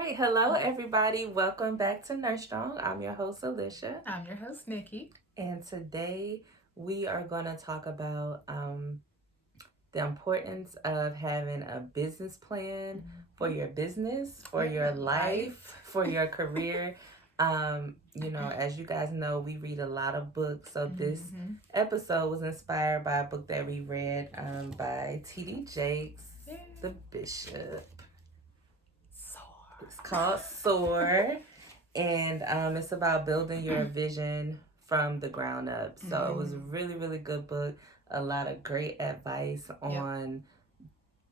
right. Hello, everybody. Welcome back to Nurse Strong. I'm your host, Alicia. I'm your host, Nikki. And today we are going to talk about the importance of having a business plan for your business, for your life, for your career. As you guys know, we read a lot of books. So this episode was inspired by a book that we read by T.D. Jakes, The Bishop. It's called Soar, and it's about building your vision from the ground up. So it was a really, really good book. A lot of great advice on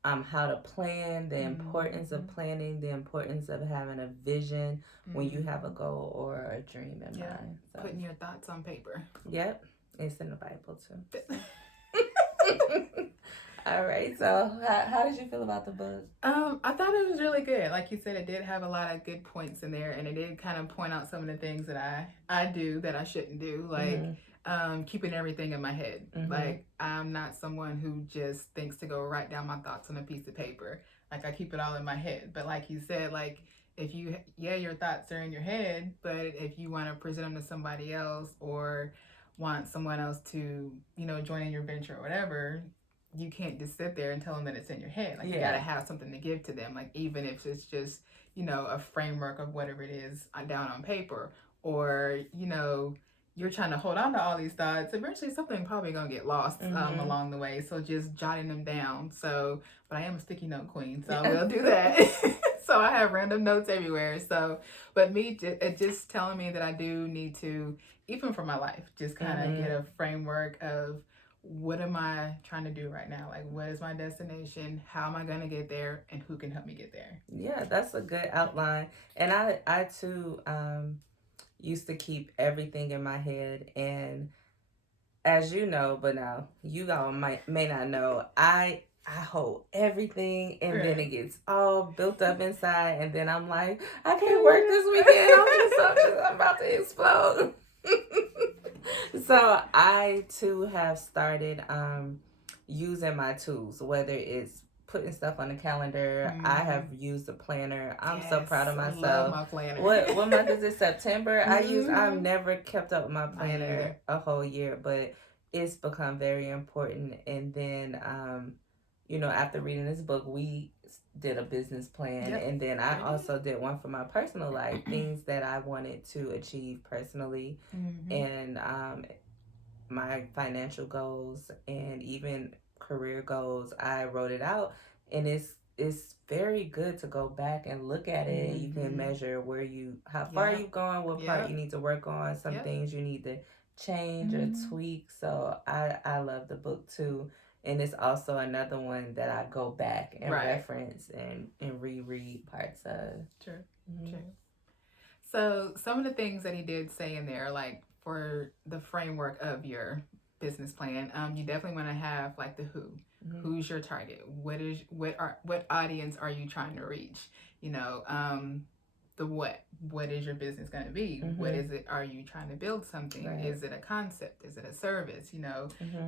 how to plan, the importance of planning, the importance of having a vision when you have a goal or a dream in mind. So. Putting your thoughts on paper. Yep, it's in the Bible too. All right, so how did you feel about the book? I thought it was really good. Like you said, it did have a lot of good points in there, and it did kind of point out some of the things that I do that I shouldn't do, like keeping everything in my head. Like, I'm not someone who just thinks to go write down my thoughts on a piece of paper. Like, I keep it all in my head. But like you said, like, if you, your thoughts are in your head, but if you want to present them to somebody else or want someone else to, join in your venture or whatever, you can't just sit there and tell them that it's in your head. Like, you got to have something to give to them. Like, even if it's just, a framework of whatever it is down on paper, or, you're trying to hold on to all these thoughts, eventually something probably going to get lost along the way. So just jotting them down. So, but I am a sticky note queen, so I will do that. So I have random notes everywhere. So, but it just telling me that I do need to, even for my life, just kind of get a framework of, what am I trying to do right now? Like, what is my destination? How am I going to get there? And who can help me get there? Yeah, that's a good outline. And I too used to keep everything in my head. And as you know, but now you all may not know, I hold everything, and then it gets all built up inside, and then I'm like, I can't work this weekend. I'm about to explode. So I too have started using my tools, whether it's putting stuff on the calendar. I have used a planner. I'm so proud of myself. I love my planner. What month is it? September. I've never kept up with my planner a whole year, but it's become very important. And then after reading this book, we did a business plan, and then I also did one for my personal life, things that I wanted to achieve personally, and my financial goals and even career goals. I wrote it out, and it's very good to go back and look at it. You can measure how far you've gone, what part you need to work on, some things you need to change or tweak. So I love the book too. And it's also another one that I go back and reference and reread parts of. True. So some of the things that he did say in there, like for the framework of your business plan, you definitely want to have like the who. Who's your target? What audience are you trying to reach? The what is your business going to be? What is it? Are you trying to build something? Is it a concept? Is it a service? You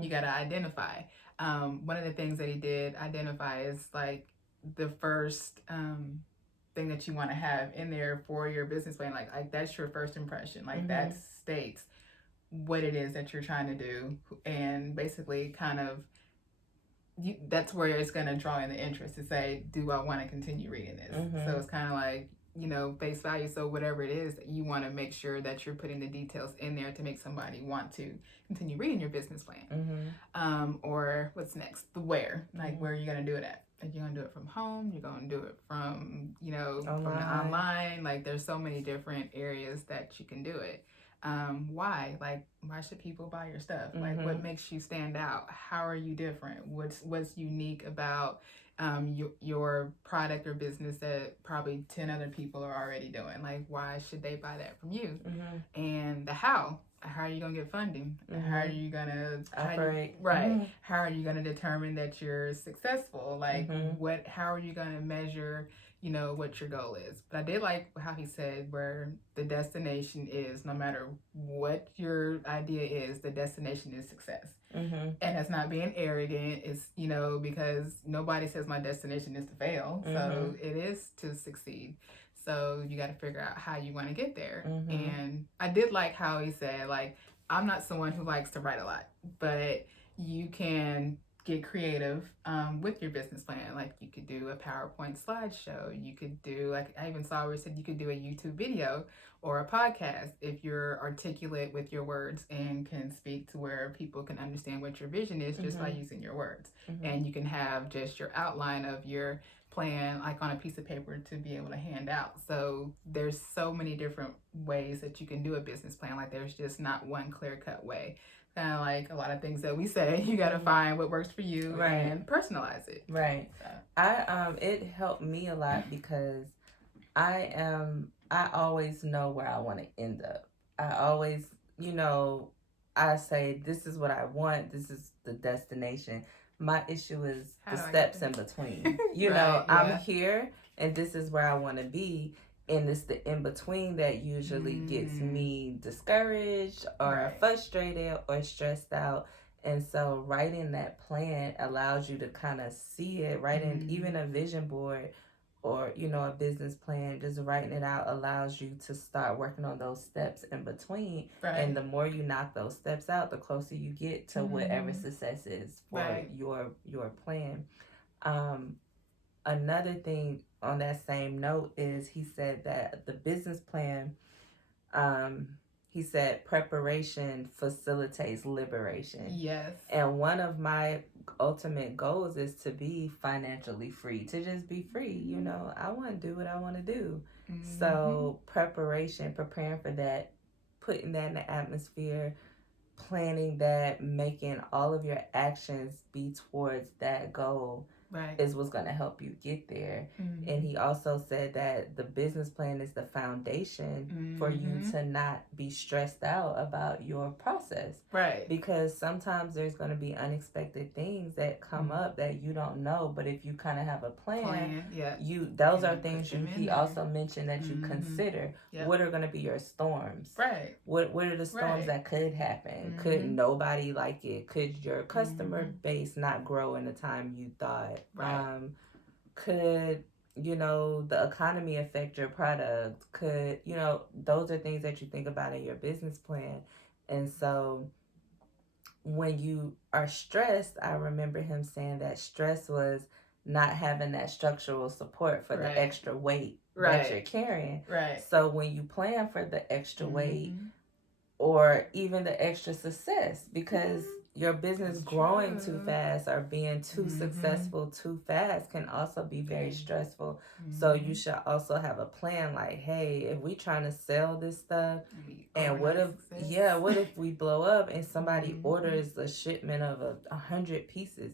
got to identify. One of the things that he did identify is like the first thing that you want to have in there for your business plan. Like that's your first impression. Like that states what it is that you're trying to do, and basically kind of that's where it's going to draw in the interest to say, do I want to continue reading this? So it's kind of like, face value. So whatever it is, you want to make sure that you're putting the details in there to make somebody want to continue reading your business plan. Or what's next? The where, like where are you going to do it at? Like, you're going to do it from home, you're going to do it from, from the online. Like, there's so many different areas that you can do it. Why? Like, why should people buy your stuff? Like, what makes you stand out? How are you different? What's unique about your product or business that probably 10 other people are already doing? Like, why should they buy that from you? And the how are you going to get funding? How are you going to operate? How are you going to determine that you're successful? Like, how are you going to measure what your goal is? But I did like how he said where the destination is, no matter what your idea is, the destination is success. And that's not being arrogant. It's, because nobody says my destination is to fail. So it is to succeed. So you got to figure out how you want to get there. Mm-hmm. And I did like how he said, like, I'm not someone who likes to write a lot, but you can get creative with your business plan. Like, you could do a PowerPoint slideshow. You could do, like, I even saw where it said you could do a YouTube video or a podcast if you're articulate with your words and can speak to where people can understand what your vision is just by using your words. And you can have just your outline of your plan like on a piece of paper to be able to hand out. So there's so many different ways that you can do a business plan. Like, there's just not one clear-cut way. Kind of like a lot of things that we say, you got to find what works for you and personalize it. Right. So. It helped me a lot because I always know where I want to end up. I always, I say, this is what I want. This is the destination. My issue is the steps in between. I'm here and this is where I want to be. And it's the in between that usually gets me discouraged or frustrated or stressed out. And so writing that plan allows you to kind of see it, writing even a vision board or, a business plan, just writing it out allows you to start working on those steps in between. Right. And the more you knock those steps out, the closer you get to whatever success is for your plan. Another thing on that same note is he said that the business plan, he said preparation facilitates liberation. Yes. And one of my ultimate goals is to be financially free, to just be free. I want to do what I want to do. So preparation, preparing for that, putting that in the atmosphere, planning that, making all of your actions be towards that goal is what's going to help you get there. And he also said that the business plan is the foundation for you to not be stressed out about your process. Right. Because sometimes there's going to be unexpected things that come up that you don't know, but if you kind of have a plan, those are things he also mentioned that you consider. Yep. What are going to be your storms? Right. What are the storms that could happen? Could nobody like it? Could your customer base not grow in the time you thought? Right. Could the economy affect your product? Could those are things that you think about in your business plan. And so when you are stressed, I remember him saying that stress was not having that structural support for the extra weight that you're carrying. Right. So when you plan for the extra weight or even the extra success, because your business growing too fast or being too successful too fast can also be very stressful. So you should also have a plan like, hey, if we trying to sell this stuff and what if we blow up and somebody orders a shipment of 100 pieces?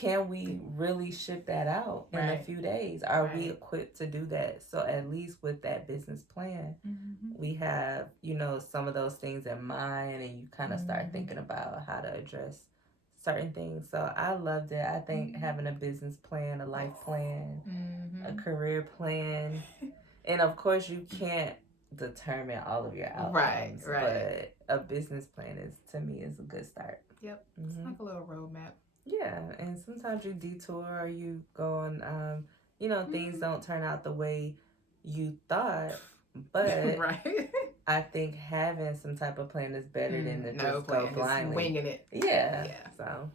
Can we really ship that out in a few days? Are we equipped to do that? So at least with that business plan, we have, some of those things in mind, and you kind of start thinking about how to address certain things. So I loved it. I think having a business plan, a life plan, a career plan, and of course you can't determine all of your outcomes, but a business plan to me is a good start. Yep. It's like a little roadmap. Yeah, and sometimes you detour or you go on, things don't turn out the way you thought, but I think having some type of plan is better than to just go blindly. Winging it. Yeah. So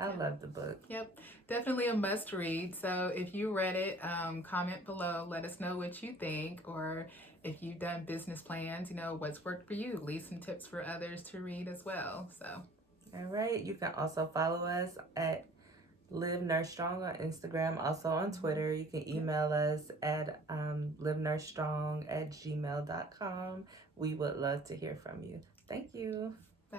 I love the book. Yep. Definitely a must read. So if you read it, comment below. Let us know what you think, or if you've done business plans, what's worked for you. Leave some tips for others to read as well. So. All right. You can also follow us at Live Nurse Strong on Instagram, also on Twitter. You can email us at livenursestrong@gmail.com. We would love to hear from you. Thank you. Bye.